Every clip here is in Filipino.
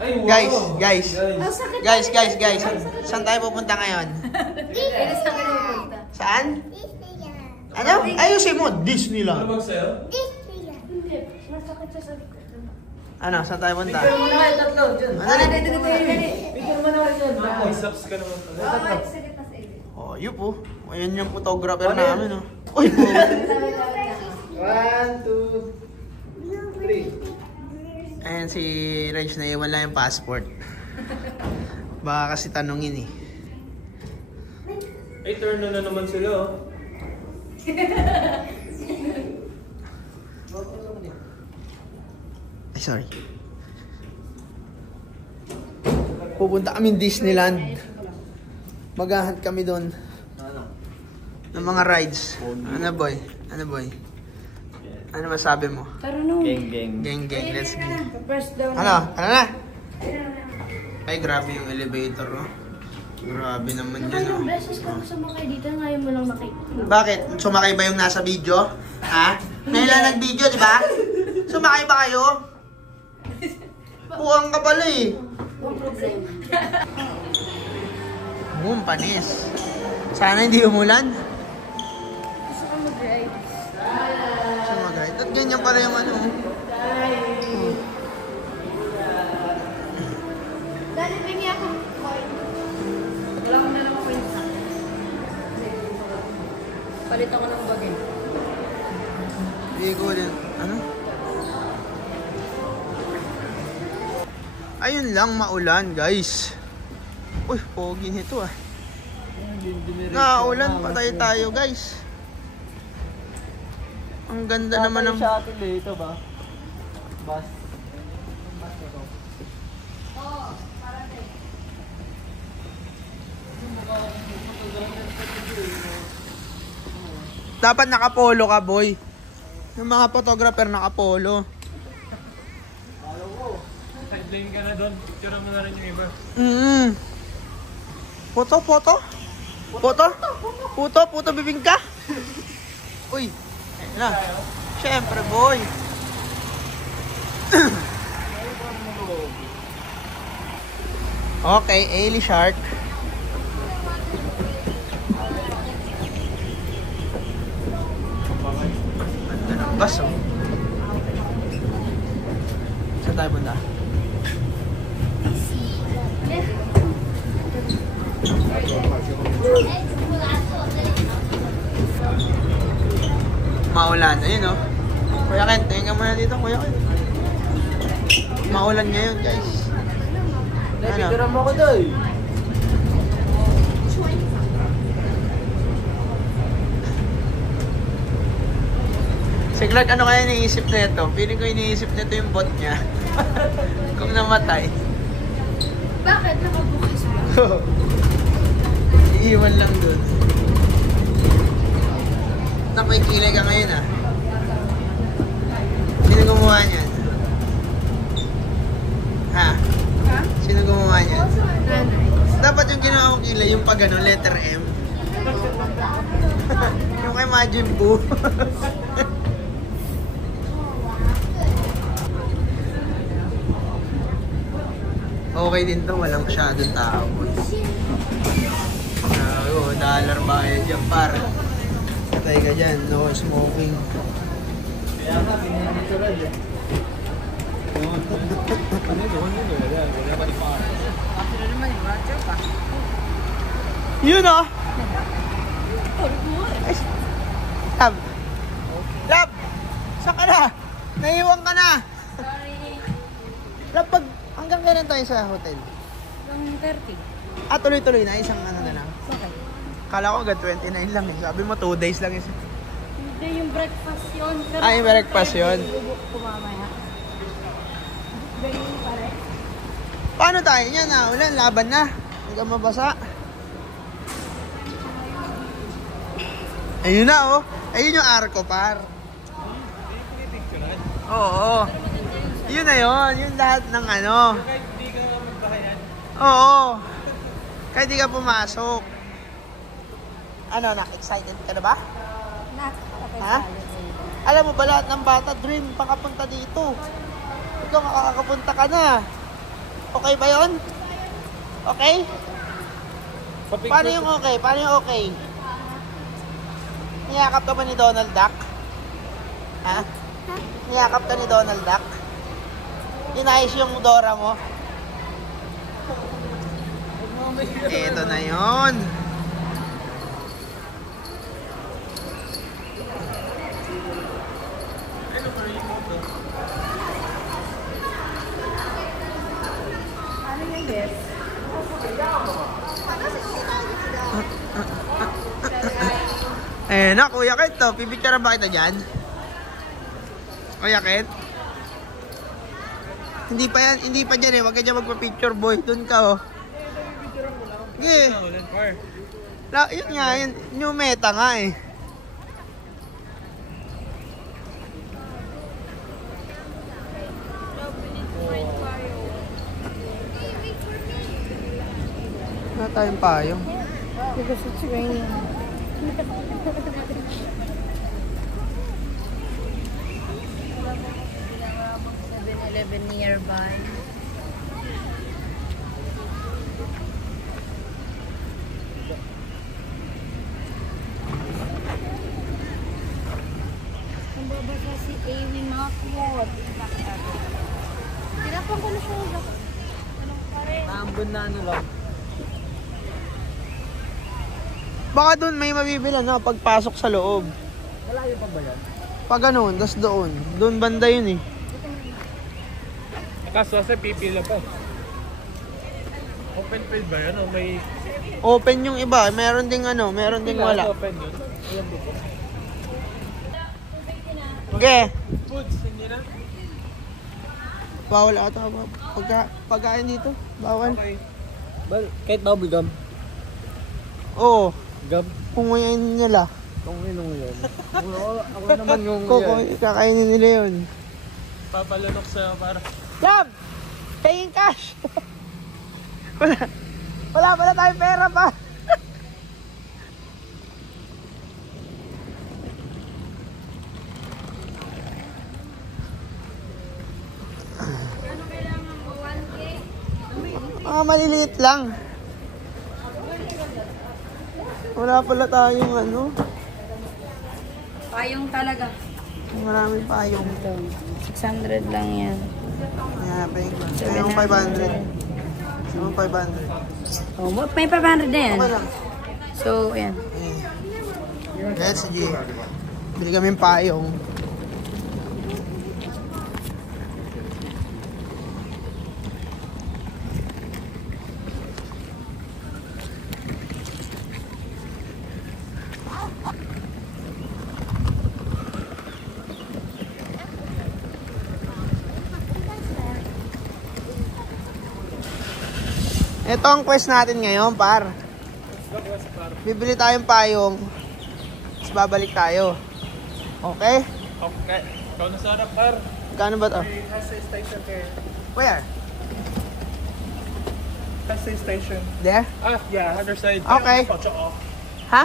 Ay, wow. Guys. Saan tayo pupunta ngayon? Saan? Ano? Ayusin mo, Disneyland. Ano magsayo? Hindi. Masakit siya sa likod. Ano, saan tayo punta? Picture mo na kayo tatlo, Jun. Picture mo na kayo, Jun. May subs ka naman pala. Oh, yun po. Ayan yung photographer namin, oh. Uy, po. 1, 2, 3. Ayan si Reg, naiwan lang yung passport. Baka kasi tanungin eh. Ay, turn na naman sila, oh. Ay, sorry. Pupunta kami Disneyland. Maghahunt kami doon ng mga rides. Ano boy? Ano masabi mo? Pero no. Geng. Geng, let's go. First down. Ano? Ano na? Ay, grabe yung elevator, oh. Grabe naman yan, Ilang oh. beses ka sumakay dito, ngayon mo lang makita. Bakit? Sumakay ba yung nasa video? Ha? Ngayon lang nag-video, di ba? Sumakay ba kayo? Puwang ka pala eh. Panis. Sana hindi umulan. Gusto ka mag-ride. Sumagay. At ganyan pala yung ano. Dali, bingi ako. Wala ko na lang ako yung sa. Palit ako ng bagay. Hindi ko din. Ano? Ayun lang, maulan guys. Uy, pogi nito ah. Naulan, patay tayo guys. Ang ganda naman ng... shuttle eh, ito ba? Bus. Dapat nakapolo ka, boy. Yung mga photographer nakapolo. Sideline ka na doon. Picture mo na rin yung iba. Puto, bibingka. Uy, ayun na. Siyempre, boy. Okay, Ailey Shark. Ganda ng bus, oh. Saan tayo punta? Maulan, ayun oh. Kuya Ken, tingin ka muna dito, Kuya Ken. Maulan ngayon, guys. Picture mo ko doon. Si Clark, ano kaya iniisip na ito? Feeling ko iniisip na ito yung bot niya. Kung namatay. Bakit? Nakabukis ba? Iiwan lang dun. May kilay ka ngayon ah. Sino gumawa niyan? Ha? Sino gumawa niyan? Nanay. Dapat yung ginawa kong kilay, yung pag ano, letter M. Yung kay Majin Buu. Okay din to, walang masyadong tao. Dollar bayad dyan par. Patay ka dyan, no smoking. Kaya nga, pinito rin eh. Yun oh! Lab! Lab! Saan ka na? Naiwan ka na! Lab, hanggang kailan tayo sa hotel? Hanggang 30. Ah, tuloy-tuloy na, isang ano na lang. Okay. Kala ko hanggang 29 lang eh. Sabi mo 2 days lang isa. Hindi, yung breakfast yun. Pero Ah, yung breakfast yun. Bubuk ko mamaya. Ganyan pare. Paano tayo niyan na? Ulan, laban na. Hindi ka mabasa. Ayun na oh. Ayun yung arko par. Oo. Yun na yun. Yung lahat ng ano. Kahit hindi ka magbahayan. Oo. Kahit di ka pumasok. Ano, excited ka na ba? Ha? Alam mo ba lahat ng bata, dream pakapunta dito. Ikaw makakapunta ka na. Okay ba yun? Okay? Paano yung okay? Paano yung okay? Niyakap ka ba ni Donald Duck? Ha? Niyakap ka ni Donald Duck? Inayos yung Dora mo? Eto na yun. Ano yung guess? Eh na, Kuya Kent to. Pipicture ba kita dyan? Kuya Kent? Hindi pa dyan eh. Huwag ka dyan magpa-picture boy. Doon ka oh. Sige. Yun nga, yun, new meta nga eh. Wala tayong payong. Because it's raining. 7-Eleven nearby. Ang babasa si Amy Macmot. Tinapang ko na siya. Anong pare? Naambon na ano lang. Baka doon may mabibila na pagpasok sa loob. Malayo pa ba yan? Pag ganun, tas doon. Doon banda yun eh. Kaso kasi pipila pa. Open field ba yan? O may... Open yung iba. Meron ding ano, meron ding wala. Open yun. Ayan dito. Okay. Foods, hindi na? Bawal ata. Pagkain dito. Bawal. Okay. Kahit bubble gum. Oo. Gum. Kunguyain nila. Kung mo yan. Ako naman yung Kakainin nila yun. Papalunok sa'yo para... Love! Paying cash! Wala pala tayong pera pa. Ano kailangan mo? 1K? Maliliit lang. Wala pala tayong ano. Payong talaga. Maraming payong. 600 lang yan. Hanapin ko. Ayun, 500. Ayun, 500. Oh, may 500 na yan. Okay lang. So, ayan. Let's G. Bili kami payong. Ito ang quest natin ngayon, par. Bibili tayong payong. Tapos babalik tayo. Okay? Okay. Ikaw na sarap, par. Kano ba to? Nasa station here. Where? Nasa station. There? Yeah, other side. Okay. Photo off. Ha?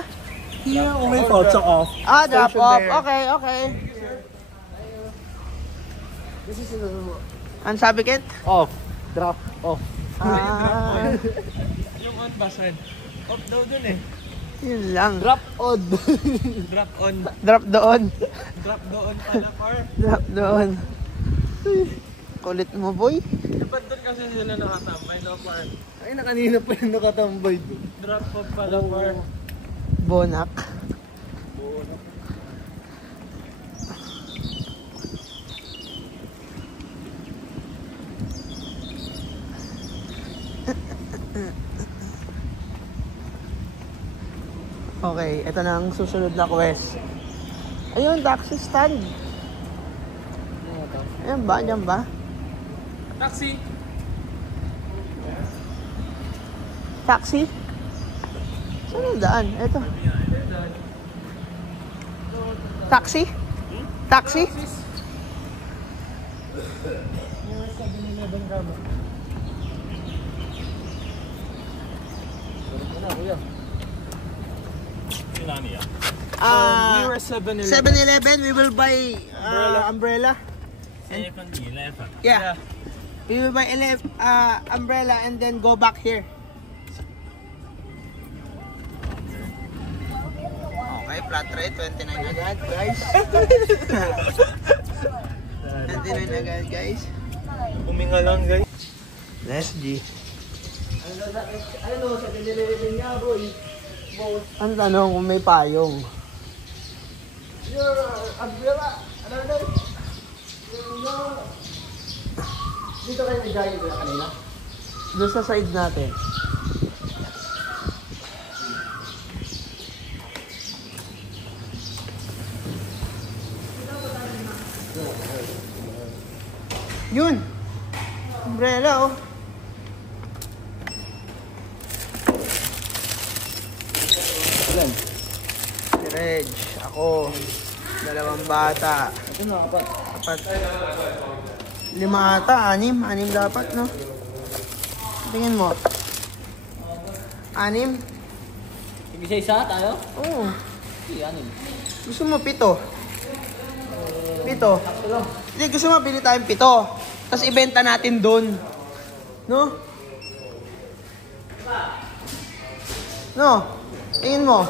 Here, only photo off. Drop Station off. there. Okay, okay. Ano sabi, Kent? off. Drop off. Yung on ba side? Off daw dun eh. Yun lang. Drop odd. Drop on. Drop doon. Drop doon pala, par. Drop doon. Kulit mo, boy. Ba't doon kasi sila nakatambay, no, par? Ay, na kanina pa yung nakatambay. Drop off pala, par. Bonak. Okay, ito na ang susunod na quest. Ayun, taxi stand. Ayan ba? Diyan ba? Taxi! Taxi? Saan ang daan? Ito. Taxi? Taxi? Near 7-Eleven. 7-Eleven, we will buy umbrella. 7-Eleven. Yeah. We will buy umbrella and then go back here. Okay, flat rate, 29 agad, guys. 29 agad, guys. Huminga lang, guys. Let's G. Ano, sa dinililipin niya, boy. Ang tanong kung may payong. Your umbrella, ano na? Dito kayo nag-gaya ko kanina? Doon sa side natin. Yun! Umbrella, oh. Ilan? Si Reg, ako, dalawang bata. Ito na, apat. Apat. 5 ata, 6. 6 dapat, no? Tingin mo. 6? Isa-isa tayo? Oo. Hindi, ano? Gusto mo 7? 7? Sakto lang. Hindi, gusto mo bili tayong 7. Tapos ibenta natin doon. No? No? Tingin mo.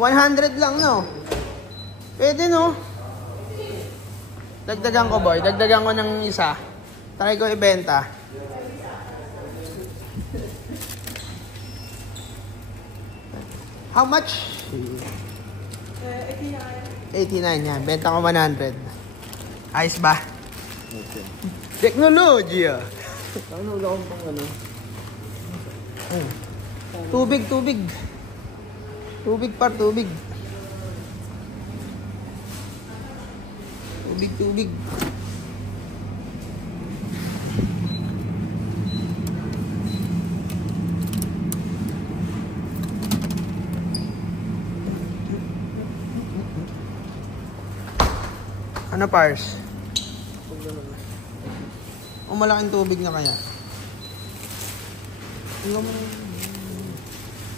100 lang, no? Pwede, no? Dagdagan ko, boy. Dagdagan ko ng isa. Try ko ibenta. How much? 89 yan. Benta ko 100. Ayos ba? Okay. Teknolohiya. Ano, wala akong pang ano? Tubig, tubig. Tubig par tubig. Tubig, tubig. Ano pars? O malaking tubig na kaya?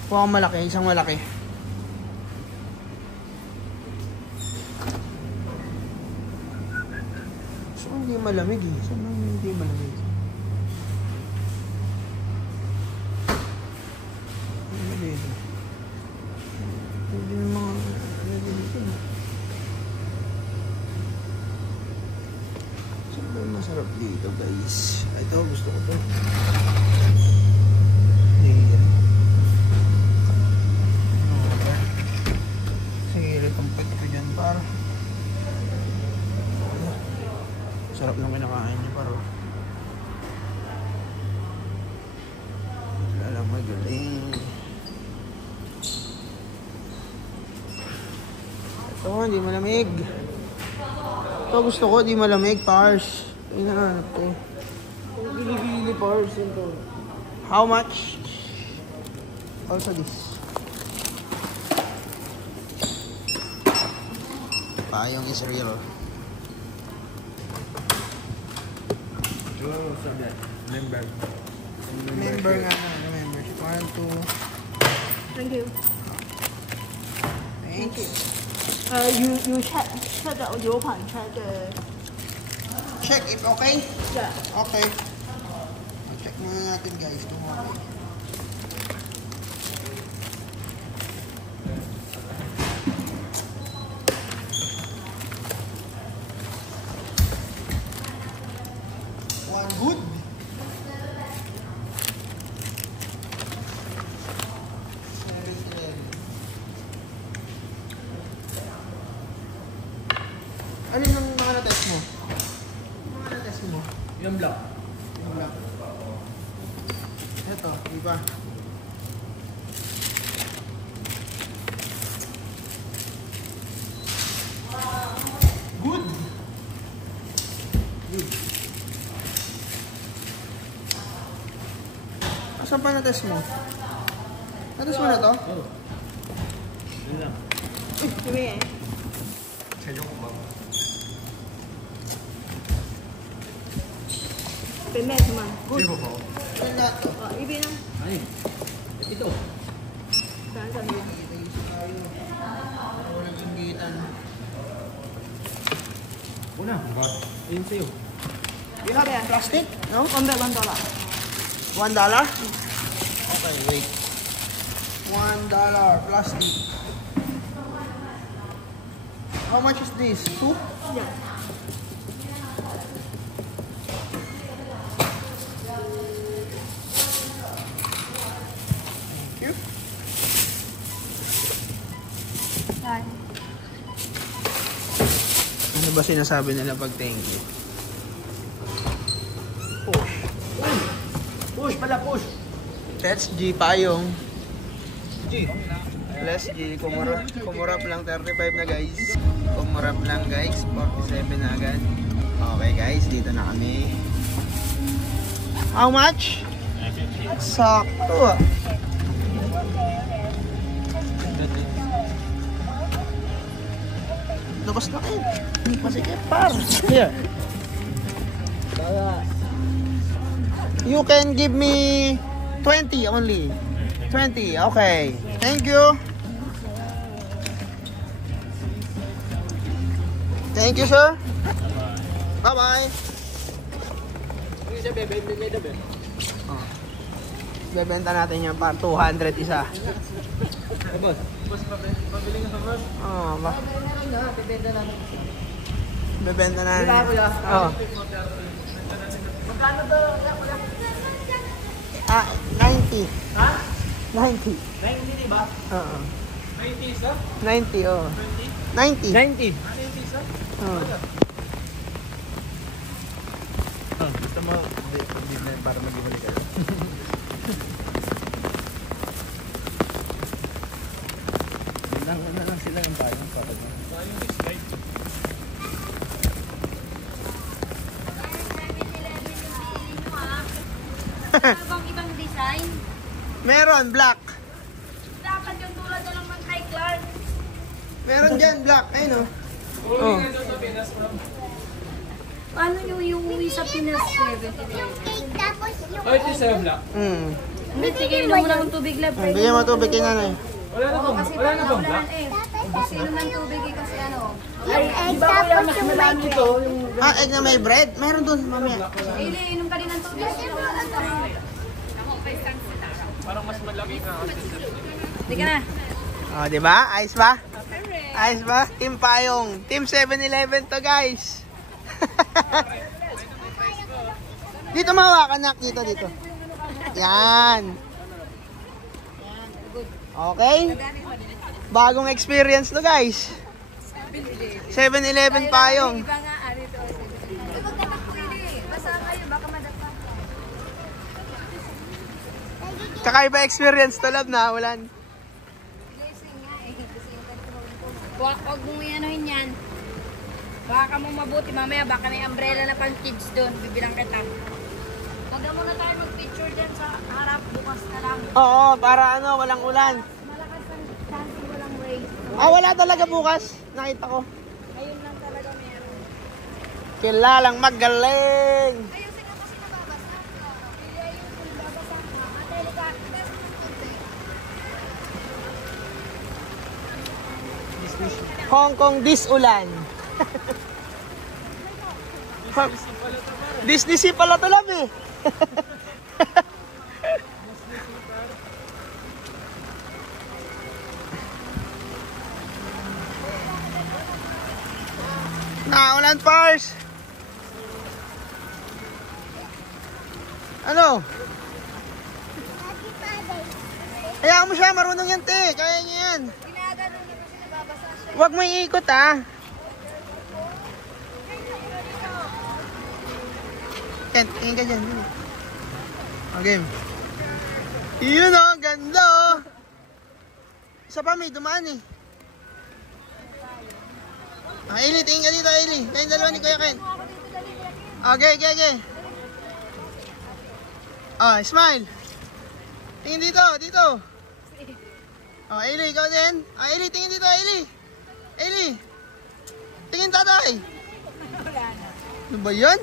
Kuha ko malaki, isang malaki. So, hindi malamig eh. Saan ba hindi malamig? Ano dito? Hindi may mga... Ano dito? Saan ba yung masarap dito, guys? Ito, gusto ko to. Sige, tumpit ko dyan, par. Sarap lang kinakain niya, par. Alam mo, galing. Ito, hindi malamig. Ito, gusto ko, di malamig, pars. Hinahanap ko. Gili-gili pars ito. How much? Also this. Payong is real. Member. Member nga na. Membership. 1, 2. Thank you. Thanks. You check the audio pan, check the... Check if okay? Yeah. Okay. Check muna natin, guys, kung okay. One good. Ano yung mga na-test mo? Mga na-test mo? Yung block. Yung black. Ito, iba. Good. Good. Asan pa na-test mo? Na-test mo na to? Oo. Yun lang. Sige. Bên mẹ mà. Good. Ano na to? Ibig lang. Ay, ito. Saan saan yun? Ito tayo. Walang inggitan. Una. Ayun sa'yo. You have plastic? No? $1. $1? Okay, wait. $1 plastic. How much is this? 2? Yeah. Thank you. Ano ba sinasabi nila pag thank you? Push. Push pala, push. Let's G Payong. Let's G. Kumurap lang 35 na guys. Kumurap lang guys. 47 na agad. Okay guys, dito na kami. How much? Sakto ah. Labas na kayo. Hindi pa sige par. Here. You can give me 20 only. 20, okay. Thank you. Thank you, sir. Bye-bye. Oh. Bebenta natin yan para 200 isa. Boss, pabili nga sa boss. Oh, ba? Bebenta na. Wala, kuya. Oh. Magkano to? Ah, 90. Ha? 90. 90, di ba? Oo. 90 isa? 90, oh. 90. 90. 90 isa? Oh. Gusto mo, hindi na para mag-ihuli kayo. Lang sila yung tayong kapag mo. Tayong disguise. Ano bang ibang design? Meron, black. Dapat yung tulad na lang ng kay Clark. Meron dyan, black. Ayun, oh. Oh. Paano yung iuwi sa Pinas 70? Ay, ito sa black. Mm. Hindi, tigay mo lang ng tubig lab. Bigyan mo tubig kay nanay. Wala na bang, Kasi wala na bang black? ulan eh. Kasi naman tubig eh kasi ano. Di ba kuya, mas malami ito? Yung Ah, egg na may bread. Meron dun, mamaya. Ili, inom ka din ng tubig. Parang mas malaki nga kasi. Hindi ka na. Oh, di ba? Ayos ba? Ayos ba? Team Payong. Team 7-Eleven to, guys. Dito mahawakan, nak. Dito. Yan. Okay? Bagong experience to, guys. 7-Eleven Payong. Iba nga, dito. Huwag ka pwede. Basta kayo, baka madapa. Kakaiba experience to, love, na ulan. Gising nga eh. Huwag mong ianuhin yan. Baka mo mabuti mamaya, baka may umbrella na pang kids doon. Bibilang kita. Huwag na muna tayo mag-picture dyan sa harap. Bukas na lang. Oo, para ano, walang ulan. Malakas ang chance walang rain. Ah, wala talaga bukas. Nakita ko. Ayun lang talaga meron. Kilalang magaling. Ayusin na kasi nababasa. Pili ayun kung babasa ka. Matay ka. Hong Kong disulan. Disney Sea pala to, love, eh. Naulan, Pars. Ano? Hayaan mo siya, marunong yan, te. Kaya niya yan. Ginagano na kasi nababasa siya. Huwag mo iikot, ah. Ken, tingin ka dyan. Okay. Yun, oh, ganda, oh. Isa pa, may dumaan, eh. Ah, Eli, tingin ka dito, Eli. Kayong dalawa ni Kuya Ken. Okay. Oh, smile. Tingin dito. Oh, Eli, ikaw din. Ah, Eli, tingin dito, Eli. Tingin, tatay. Ano ba yun?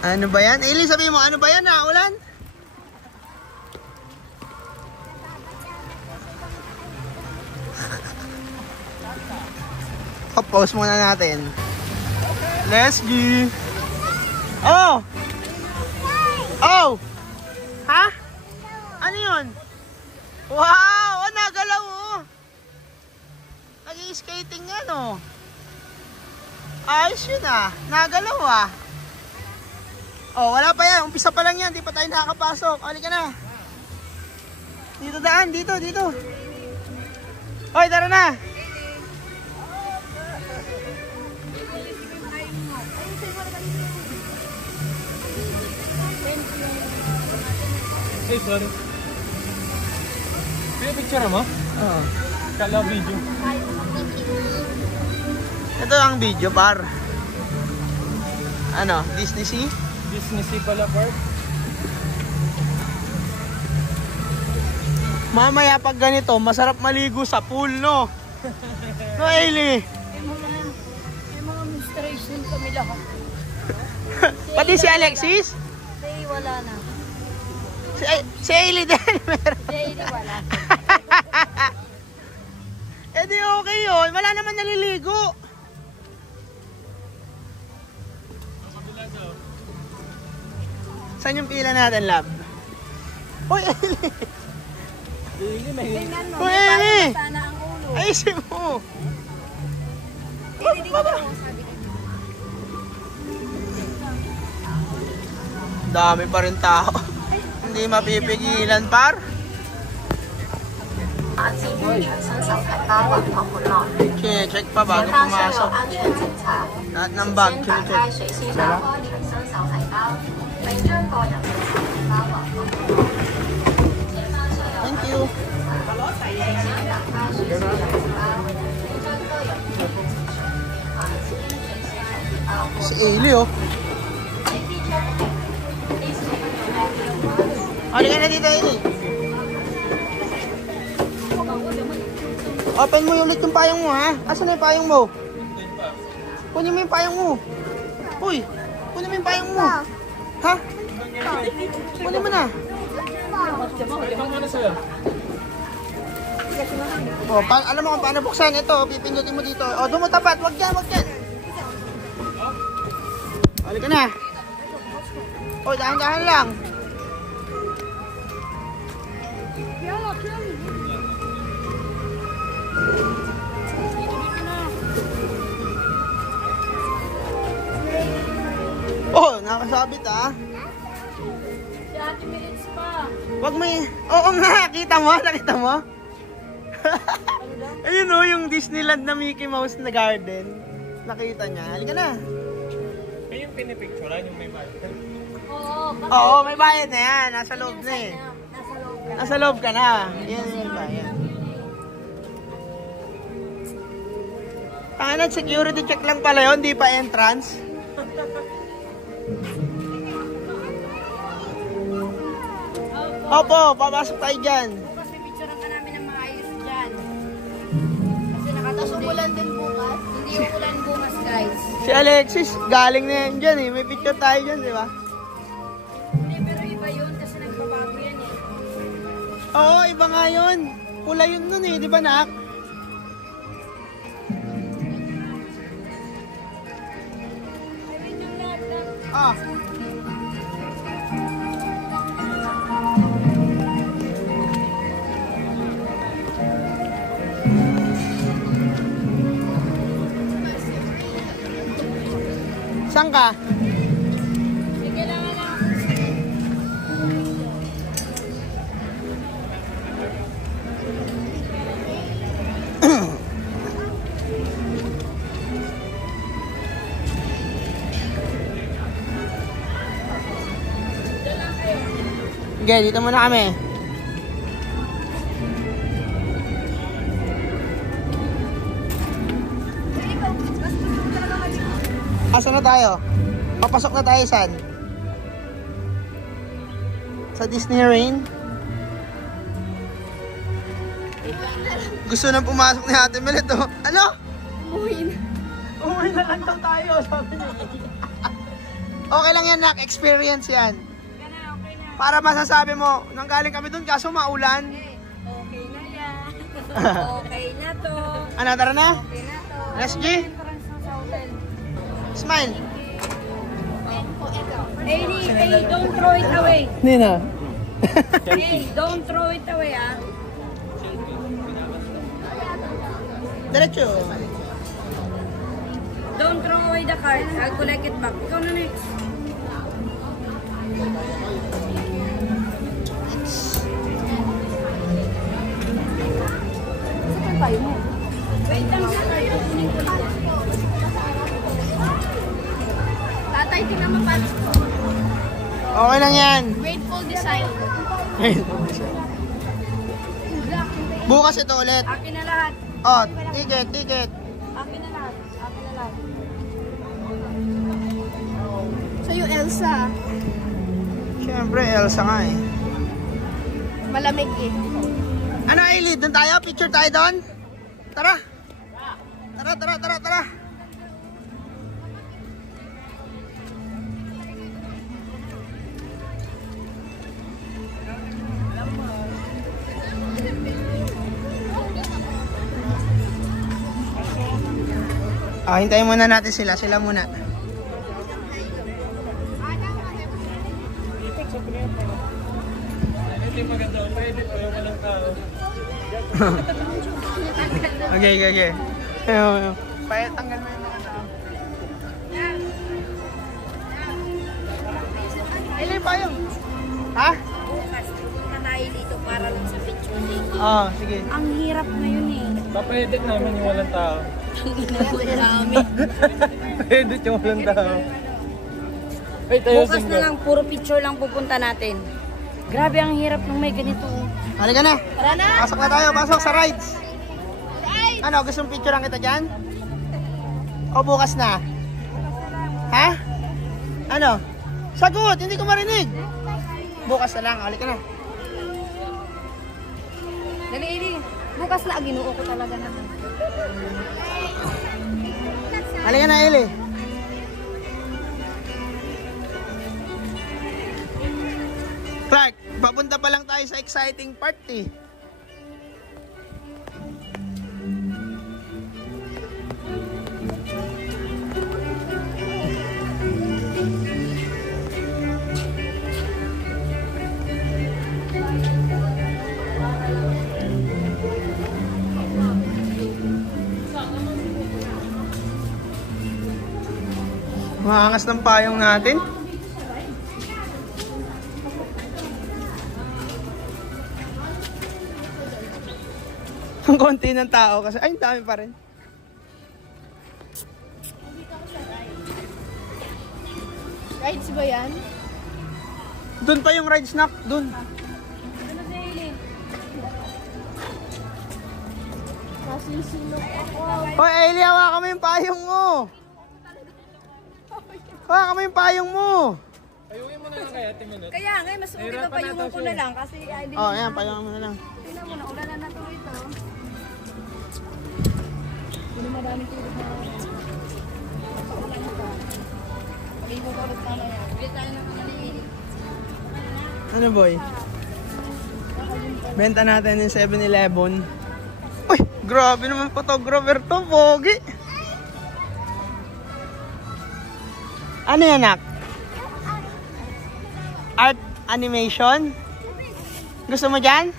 Ano ba yan? Eli, sabi mo, ano ba yan, ha? Ulan? Post muna natin. Let's go. Oh! Oh! Ha? Ano yun? Wow! Oh, nagalaw oh! Nag-i-skating nga no? Ayos yun ah. Nagalaw ah. Oh, wala pa yan. Umpisa pa lang yan. Di pa tayo nakakapasok. Halika na. Dito daan. Dito, dito. Hoy, tara na. Hey, sorry. Picture mo? Oo. Kala video. Ito ang video par. Ano? Disney Sea? Disney Sea pala, part. Mamaya pag ganito, masarap maligo sa pool, no? No, Ailey? May mga menstruation kami lahat. Pati si Alexis? Say, wala na. Si Ailey din, meron. Say, wala. Eh di okay yun, wala naman naliligo. Saan yung pila natin, lab? Uy, Ailey! Tingnan mo, Uy, may Ailey! paano sana ang ulo. Ayusin mo! Hindi ko pa sabi ko. Dami pa rin tao. Hindi mapipigilan, par. Check pa bago pumasok. Lahat ng bag, check. Thank you. Si Ailey, oh. Halika na dito, Ailey. Open mo ulit yung payong mo, ha? Asan na yung payong mo? Kunin mo yung payong mo. Uy, kunin mo yung payong mo. Ha? Kunin mo na. Oh, alam mo kung paano buksan ito. Pipindutin mo dito. Oh, doon mo tapat. Wag yan, wag yan. Halika na. Oh, dahan-dahan lang. Oh, nakasabit ah. Si Ate Milits pa. Wag may... Oo nga, kita mo? Nakita mo? Ayun o, yung Disneyland na Mickey Mouse na garden. Nakita niya. Halika na. Ay, yung pinipicturean, yung may bayad. Oo, kasi Oo, may bayad na yan. Nasa loob na eh. nasa loob ka. Nasa loob ka na. Yan yung bayad. Panganat, security check lang pala yun. Di pa entrance. Opo, papasok tayo dyan. Bukas pipicturean ka namin ng maayos dyan. Kasi nakatapos umulan din bukas. Hindi umulan bukas, guys. Si Alexis, galing na yan dyan eh. May picture tayo dyan, di ba? Hindi, pero iba yun kasi nagbabago yan eh. Oo, iba nga yun. Pula yun nun eh, di ba nak? Ayun yung lahat na. Ah. Saan ka? May kailangan na ako. Okay, dito muna kami. Asa na tayo? Papasok na tayo saan? Sa Disney Rain? Gusto nang pumasok ni Ate Mel ito. Ano? Umuwi na lang daw tayo, sabi niya. Okay lang yan, nak. Experience yan. Okay na. Para masasabi mo, nang galing kami dun kaso maulan. Okay na yan. Okay na to. Ano, tara na? Okay na to. SG? Entrance na sa hotel. Smile. Hey, don't throw it away. Nina. Hey, don't throw it away, ah. Diretso. Don't throw away the card. I'll collect it back. Ikaw na next. Saan tayo mo? Wait lang siya tayo. Tatay, tingnan mo pa. Okay lang yan. Grateful design. Bukas ito ulit. Akin na lahat. Oh, ticket, ticket. Akin na lahat. Akin na lahat. So yung Elsa, Siyempre, Elsa nga eh. malamig eh. Ano, Ailey? Doon tayo? Picture tayo doon? Tara. Tara, tara, tara, tara. Hintayin muna natin sila. Sila muna. Okay, okay, okay. Tanggal mo yung mga tao. Ili pa yung. Ha? Bukas, pupunta tayo dito para lang sa picture dito. Oo, sige. Ang hirap na yun eh. Papaedit namin yung walang tao. Edit yung walang tao. Wait, Bukas na lang, puro picture lang pupunta natin. Grabe, ang hirap nung may ganito. Halika na. Tara na! Pasok na tayo. Pasok sa rides. Ano, gusto mong picture lang kita dyan? O bukas na? Ha? Ano? Sagot! Hindi ko marinig. Bukas na lang. Halika na. Dali, Eli. Bukas na, ginoo ko talaga naman. Halika na, Eli. Clark, papunta pa lang tayo sa exciting party. Maangas ng payong natin. Ang konti ng tao kasi, ay, dami pa rin. Rides ba yan? Doon pa yung ride snack, doon. Ano si Eli? Nasisilok ako. Hoy, Ailey, hawakan mo yung payong mo. Hawakan mo yung payong mo. Ayuin mo na lang kaya, minutes. Kaya nga, mas okay pa pa yung ko na lang kasi hindi Oh, ayan, payong mo na lang. tingnan mo na, ulanan na to ito. Hindi madaming tulog na. Pag-ibo ko ulit na yan. Bili tayo ng mga ni Eli. Ano, boy? Benta natin yung 7-Eleven. Uy, grabe naman photographer to, pogi. Ano yan, Nak? Art animation? Gusto mo dyan?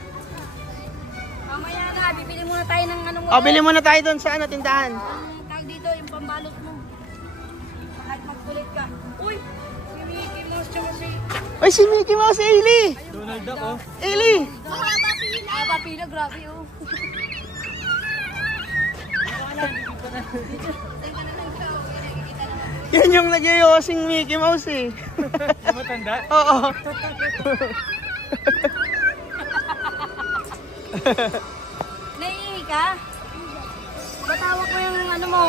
Mamaya na, bibili muna tayo ng ano mo. O, bili muna tayo doon sa ano, tindahan. Ang tag dito, yung pambalot mo. Kahit magkulit ka. Uy! Si Mickey Mouse tsaka si... Uy, si Mickey Mouse, Ailey! Donald Duck, oh. Ailey! Papila, grabe oh. Yan yung nagyayosing Mickey Mouse eh. Yung matanda? Oo. Naiihi ka? Patawak mo yung ano mo.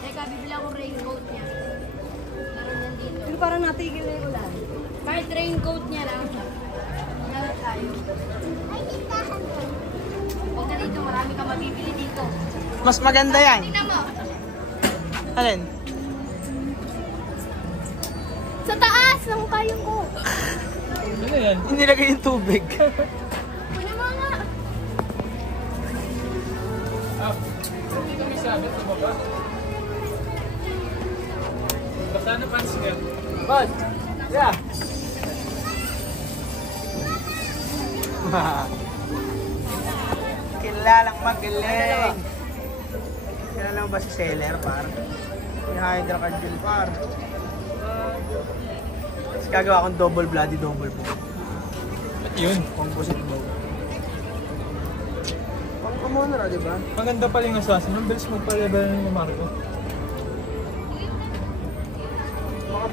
Teka, bibili akong raincoat niya. Meron yan dito. Pero parang natigil na yung ulan. Kahit raincoat niya lang. Meron tayo. Huwag na dito, marami ka mabibili dito. Mas maganda yan. Tingnan mo. Alin? Sa taas ng payong ko. Ano yan? Inilagay yung tubig. Kunin mo nga. Basta na pants nga. Boss! Yeah! Kilalang magaling. Kilala mo ba si Seller, par? Yung Hydra Cardil, par. Tapos gagawa akong double bloody, double po. At yun. Composite bow. Pang-commoner, di ba? Maganda pala yung assassin. Ang bilis magpa-level ni Marco. Mga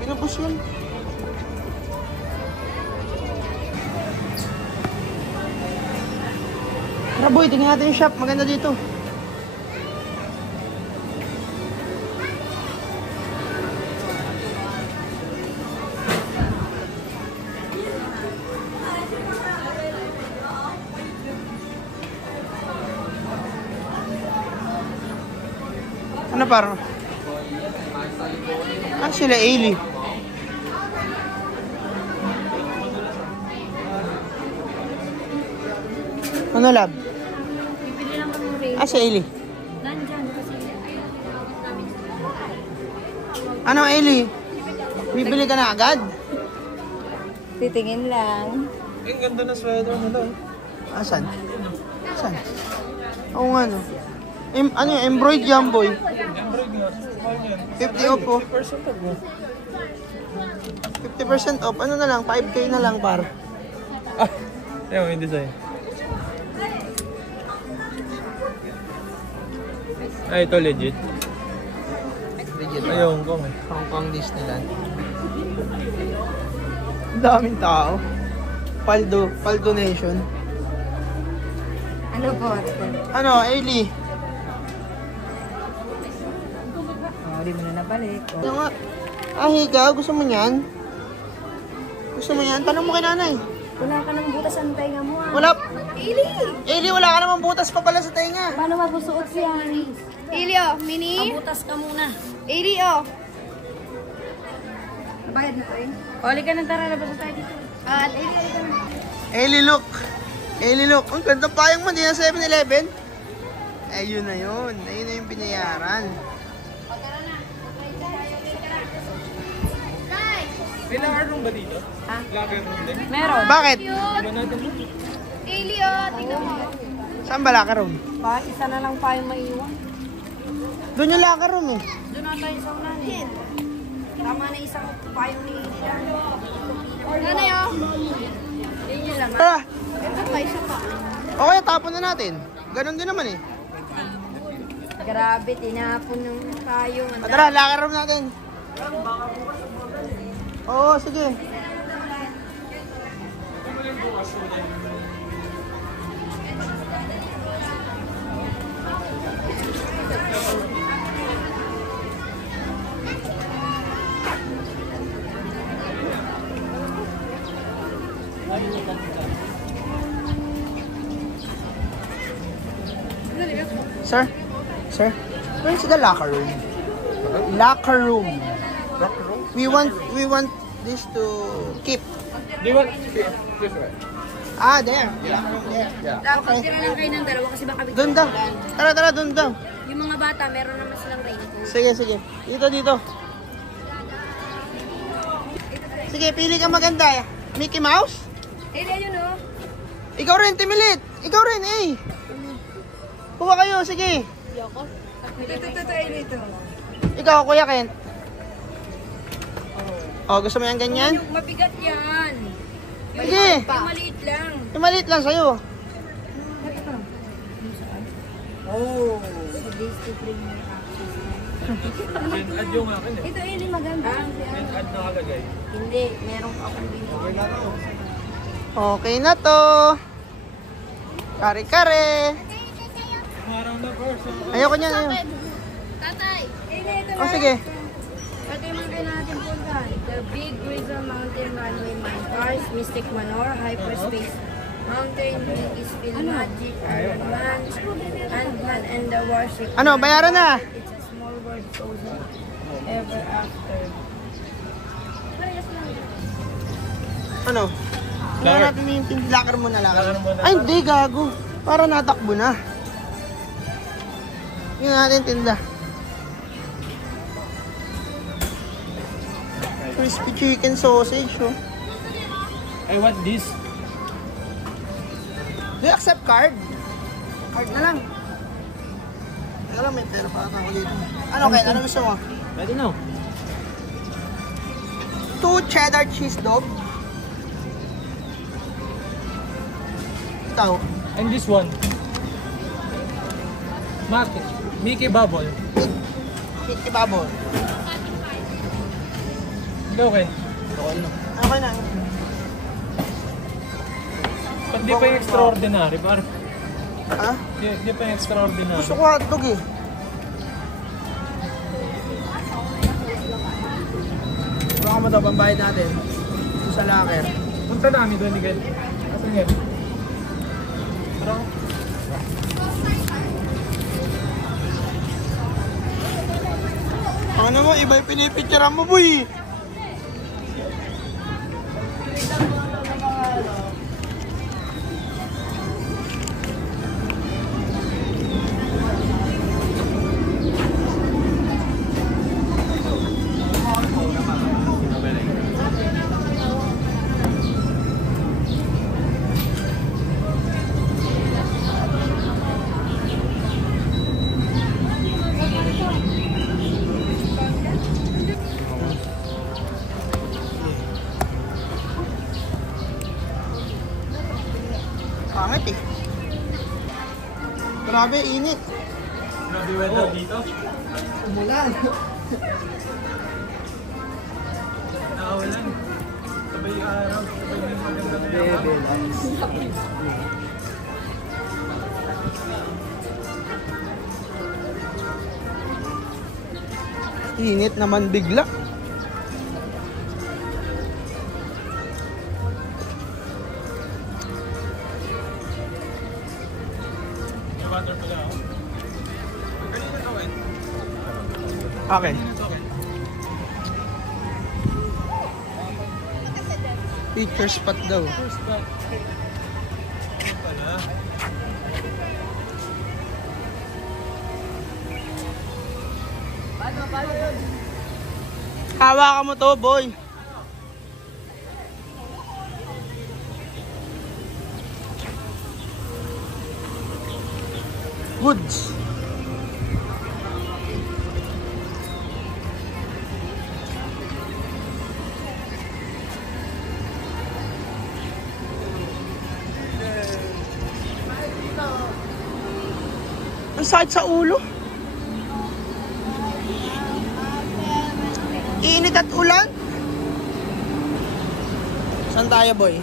binubus yun. Tara boy, tingnan natin yung shop. Maganda dito. Ano parang? Ano sila, Ailey? Ano, lab? Bibili lang kami rin. Ah, si Ailey. Nandyan kasi. Ano, Ailey? Bibili ka na agad? Titingin lang. Eh, ang ganda na sweater nila. Asan? Asan? Oo nga, no. Ano yung embroid yan, boy? Embroid nga. Small yan. 50 off, oh. 50% off mo. 50% off. Ano na lang? 5K na lang, par. Ah! Ayun, yung design. Ay, ito legit. Legit. Ayun ko eh. Hong Kong Disneyland. Daming tao. Paldo Nation. Ano po? Ano, Ailey? Hindi mo na nabalik. Ano nga? Ah, higa, gusto mo niyan? Gusto mo yan? Tanong mo kay nanay. Wala ka ng butas ang tenga mo ah. Wala. Ailey, wala ka namang butas pa pala sa tenga. Paano mabusuot yan? Ilio, mini. Butas ka muna. Ilio. Bayad na tayo. Oli ka ng tara, labas na tayo dito. At Ilio, ka na. Ailey, look. Ailey, look. Ang ganda payang mo, di na 7-Eleven. Ayun na yun. Ayun na yung binayaran. May locker room ba dito? Ha? Locker room din? Meron. Bakit? Iba natin mo. Ilio, tingnan mo. Saan ba locker room? Pa, isa na lang pa yung maiwan. Doon yung locker room eh. Doon na tayo sa unahin. Tama na isang payong ni Ilan. Ano yun? Yun yun lang. Tara. Ito pa, isa pa. Okay, tapon na natin. Ganon din naman eh. Grabe, tinapon ng payong. Ah, tara, locker room natin. Oo, sige. Sir? Sir? Where's the locker room? Locker room. We want this to keep. Do you want? This way. Ah, there. Locker room there. Dapat tira lang kayo ng dalawa kasi baka Doon daw. Tara, doon daw. yung mga bata, meron naman silang raincoat. Sige. Dito. Sige, pili ka maganda. Mickey Mouse? Eh, yun o. Ikaw rin, Timilit. Ikaw rin, eh. Kuha kayo, sige. Ito. Ikaw, Kuya Kent. Oh, gusto mo yan ganyan? Yung mabigat yan. Sige. Yung maliit lang. Yung maliit lang sa'yo. Oh. Add yung akin eh. Ito yung maganda. Add nakalagay. Hindi, meron pa akong binigay. Okay na to. Kare-kare. Araw na person. Ayoko niyan, ayaw. Tatay. Ito Oh, sige. Ito yung mga natin puntahan. The Big Grizzle Mountain Runway Mine Cars, Mystic Manor, Hyperspace Mountain, is Bill Magic, Iron Man, Ant-Man, and the Warship. Ano, bayaran na. It's a small world frozen ever after. Parehas lang. Ano? Kuha Locker. natin yung locker mo na locker. Locker mo na. Ay, hindi, gago. Para natakbo na. Tingnan natin tinda. Crispy chicken sausage, oh. I want this. Do you accept card? Card na lang. Teka lang, may pera pa ako dito. Ano, Ken? Ano gusto mo? Pwede no. 2 cheddar cheese dog. Ikaw? And this one. Mickey Bubble. Mickey Bubble. Ikaw, Ken. Okay na. Ba't di pa yung extraordinary? Parang Ha? di pa yung extraordinary. Gusto ko hotdog eh. Baka mo daw, pambayad natin. Ito sa locker. Punta namin doon ni Ken. Kasi nga. Parang Ano mo, iba yung pinipicturean mo, boy. Pangit eh. Grabe, init. grabe weather dito. Umulan. Nakawalan. Sabay yung araw. Sabay yung magandang Init naman bigla. water pala ako. Kanina to, Ken. Okay. Picture spot daw. First ba? Ano pala? Hawakan mo to, boy. Woods. Ang sakit sa ulo. Init at ulan. Saan tayo, boy?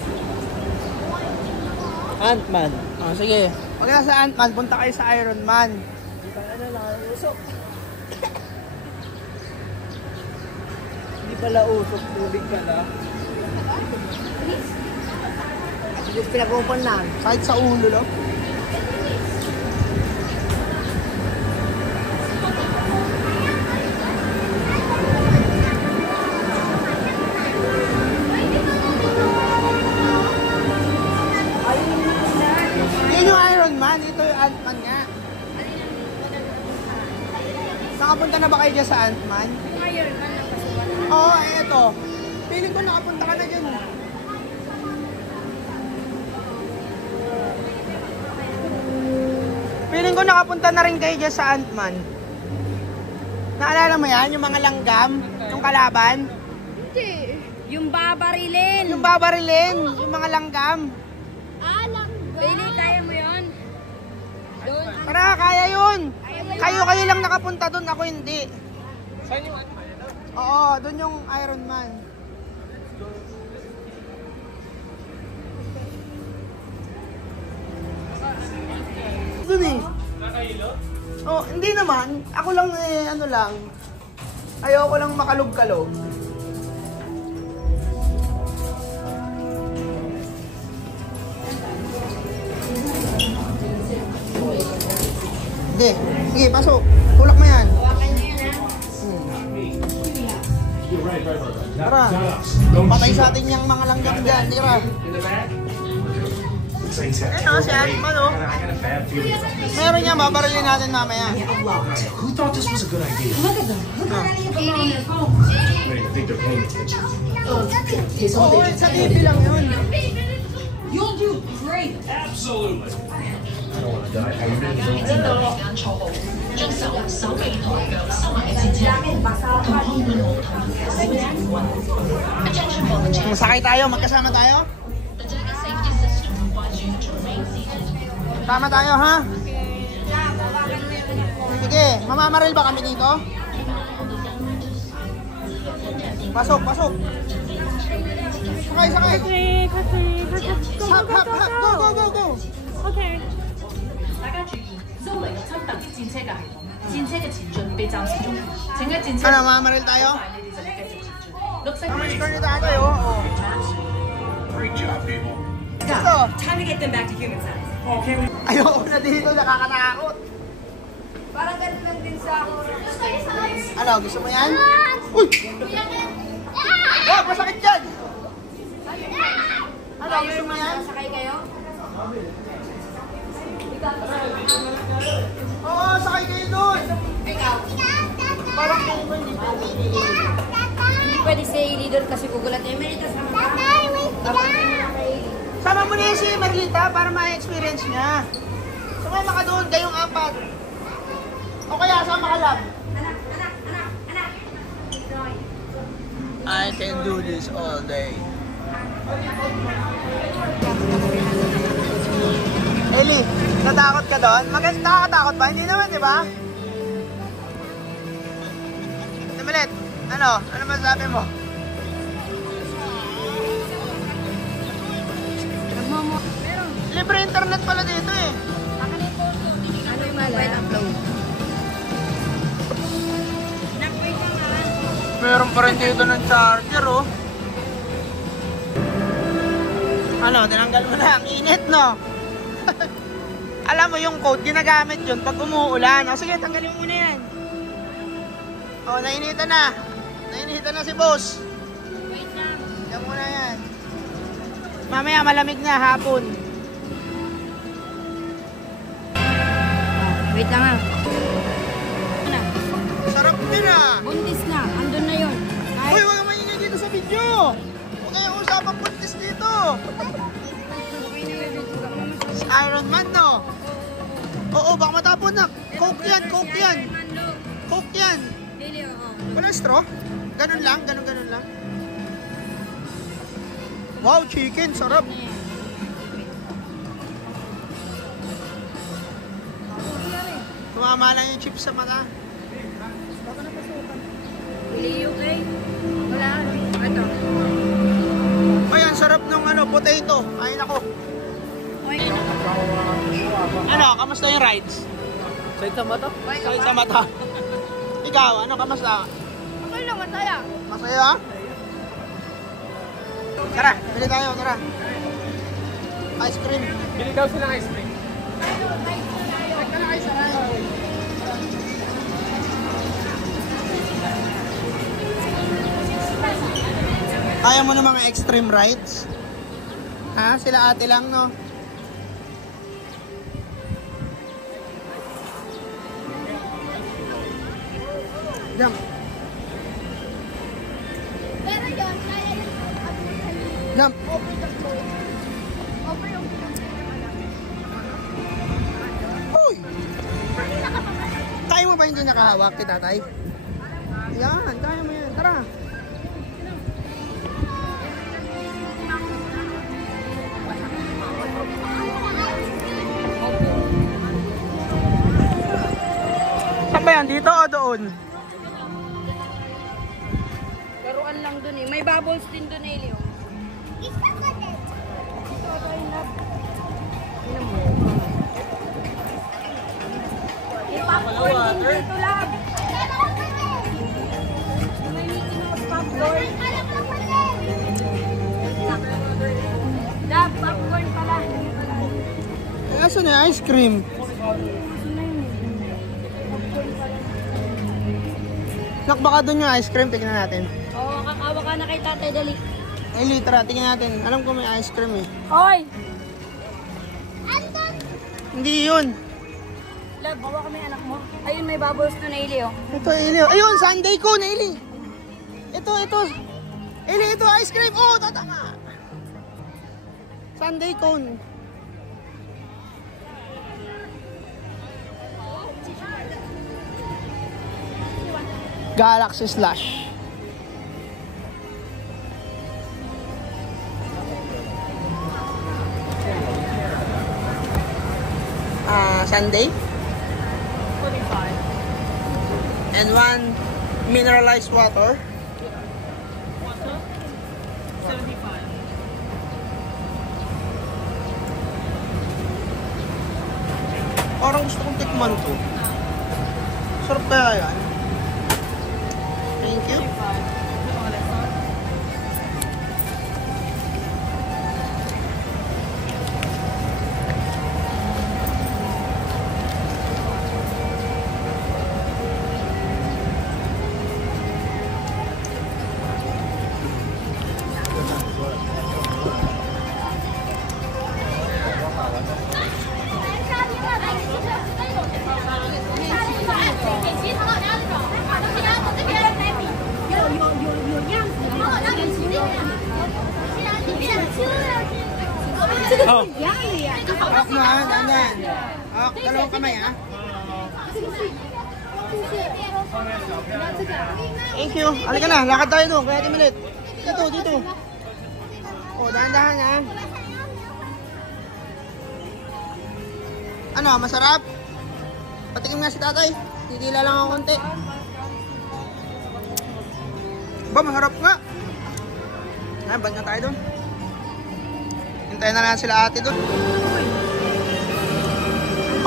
Ant-Man. Oh, sige. Pag nasa Ant-Man, punta kayo sa Iron Man. Ano lang, usok. Hindi pala usok, tubig pala. Hindi pinagupan na. Sakit sa ulo, no? Yun yung Iron Man. Ito yung Ant-Man nga. Nakapunta na ba kayo dyan sa Ant-Man? Iron Man ang kasuwatan. Oo, eto. Feeling ko nakapunta ka na dyan. Feeling ko nakapunta na rin kayo dyan sa Ant-Man. Naalala mo yan? Yung mga langgam? Yung kalaban? Hindi. Yung babarilin. Yung babarilin? Yung mga langgam? Bailey, kaya mo yun? Doon. Tara, kaya yun! Kayo lang nakapunta doon, ako hindi. Saan yung Ant-Man? Oo, doon yung Iron Man. Doon eh. Nakahilo? Oh, hindi naman. Ako lang ano lang. Ayoko lang makalog-kalog. Sige, sige, pasok. Tulak mo yan. Hawakan niyo yan, ha? Tara. Patay sa atin yung mga langgam dyan. Tira. Ito si Atman, oh. Meron niya, babarilin natin mamaya. Who thought this was a good idea? Look at them. Look at that come on their phone. I don't even think they're paying attention. Oo, sa TV lang yun. You'll do great. Absolutely. I don't want to die. I really don't. Masakay tayo, magkasama tayo? Tama tayo, ha? Sige, mamamaril ba kami dito? Pasok, pasok. Sakay, sakay. Hop, hop, hop. Go, go, go, go. Ano, mamamaril tayo? Mamamaril tayo tayo, oh. Great job, people. Ito. Time to get them back to human size. Ayoko na dito, nakakatakot. Parang ganun lang din sa ako. Ano, gusto mo yan? Uy! Oh, masakit yan! Ano, gusto mo yan? Sakay kayo? Oo, sakay kayo doon! Ikaw. Parang kayo ba hindi pwede? Hindi pwede si leader kasi gugulat. Emeritus naman ka. Sama mo na si Marlita para ma-experience niya. Sumama ka doon, kayong apat. O kaya, sama ka lang. Anak. I can do this all day. Eli, natakot ka doon? Nakakatakot ba? Hindi naman, di ba? Timilit, ano? Ano masasabi mo? Libre internet pala dito eh. Ano yung mobile upload? Meron pa rin dito ng charger oh. Ano, tinanggal mo na. Ang init no? Alam mo yung code, ginagamit yun pag umuulan. O sige, tanggalin mo muna yan. O, nainitan na. Nainitan na si boss. Yan muna yan. Mamaya malamig na hapon. Wait lang ah. Ano? Sarap din ah. Buntis na. Andun na yun. Uy, huwag kang maingay dito sa video. Huwag kayong usapang puntis dito. Si Iron Man, no? Oo, baka matapon na. Coke yan, Coke yan. Coke yan. Walang straw? Ganun lang, ganun lang. Wow, chicken, sarap. Tumama lang yung chips sa mata. Pili yung kay? Wala. Ito. Ay, ang sarap ng ano, potato. Ay, nako. Ano, kamusta yung rides? Sakit sa mata? Sakit sa mata. Ikaw, ano, kamusta? Okay lang, masaya. Masaya, ha? Tara, bili tayo, tara. Ice cream. Bili daw silang ice cream. Kaya mo na mga extreme rides? Ha? Sila ate lang, no? Jump. Jump. Uy! Kaya mo ba hindi nakahawak si tatay? Yan, kaya mo yan. Tara. Saan ba yan? Dito o doon? Laruan lang dun eh. May bubbles din dun eh, Leo. May popcorn din dito lang. May Mickey Mouse popcorn. Dab, popcorn pala. Eh, asan na ice cream? Nak, baka doon yung ice cream. Tignan natin. Oo, kakawa ka na kay tatay, dali. Eh, litra, tingnan natin. Alam ko may ice cream eh. Hoy! Hindi yun. Love, bawa kami anak mo. Ayun, may bubbles to na ili, oh. Ito, Eli. Ayun, Sunday cone, Eli. Ito. Eli, ito, ice cream. Oh, tatama. Sunday cone. Galaxy Slash. Sunday. 25. And one mineralized water. Water? 75. Parang gusto kong tikman to. Sarap kaya yan. Thank you. 25. Oh. Hawak mo ha, dandan. Hawak, dalawang kamay ha. Thank you. Halika na, lakad tayo doon. Kaya timilit. Dito. Oh, dahan-dahan ha. Ano, masarap? Patikim nga si tatay. Titila lang ako konti. Ba, masarap nga. Ayan, bag na tayo doon. Hintayin na lang sila ate doon.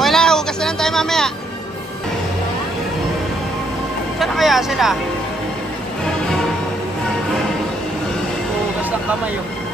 Okay na, hugas na lang tayo mamaya. Saan na kaya sila? Hugas ng kamay, oh.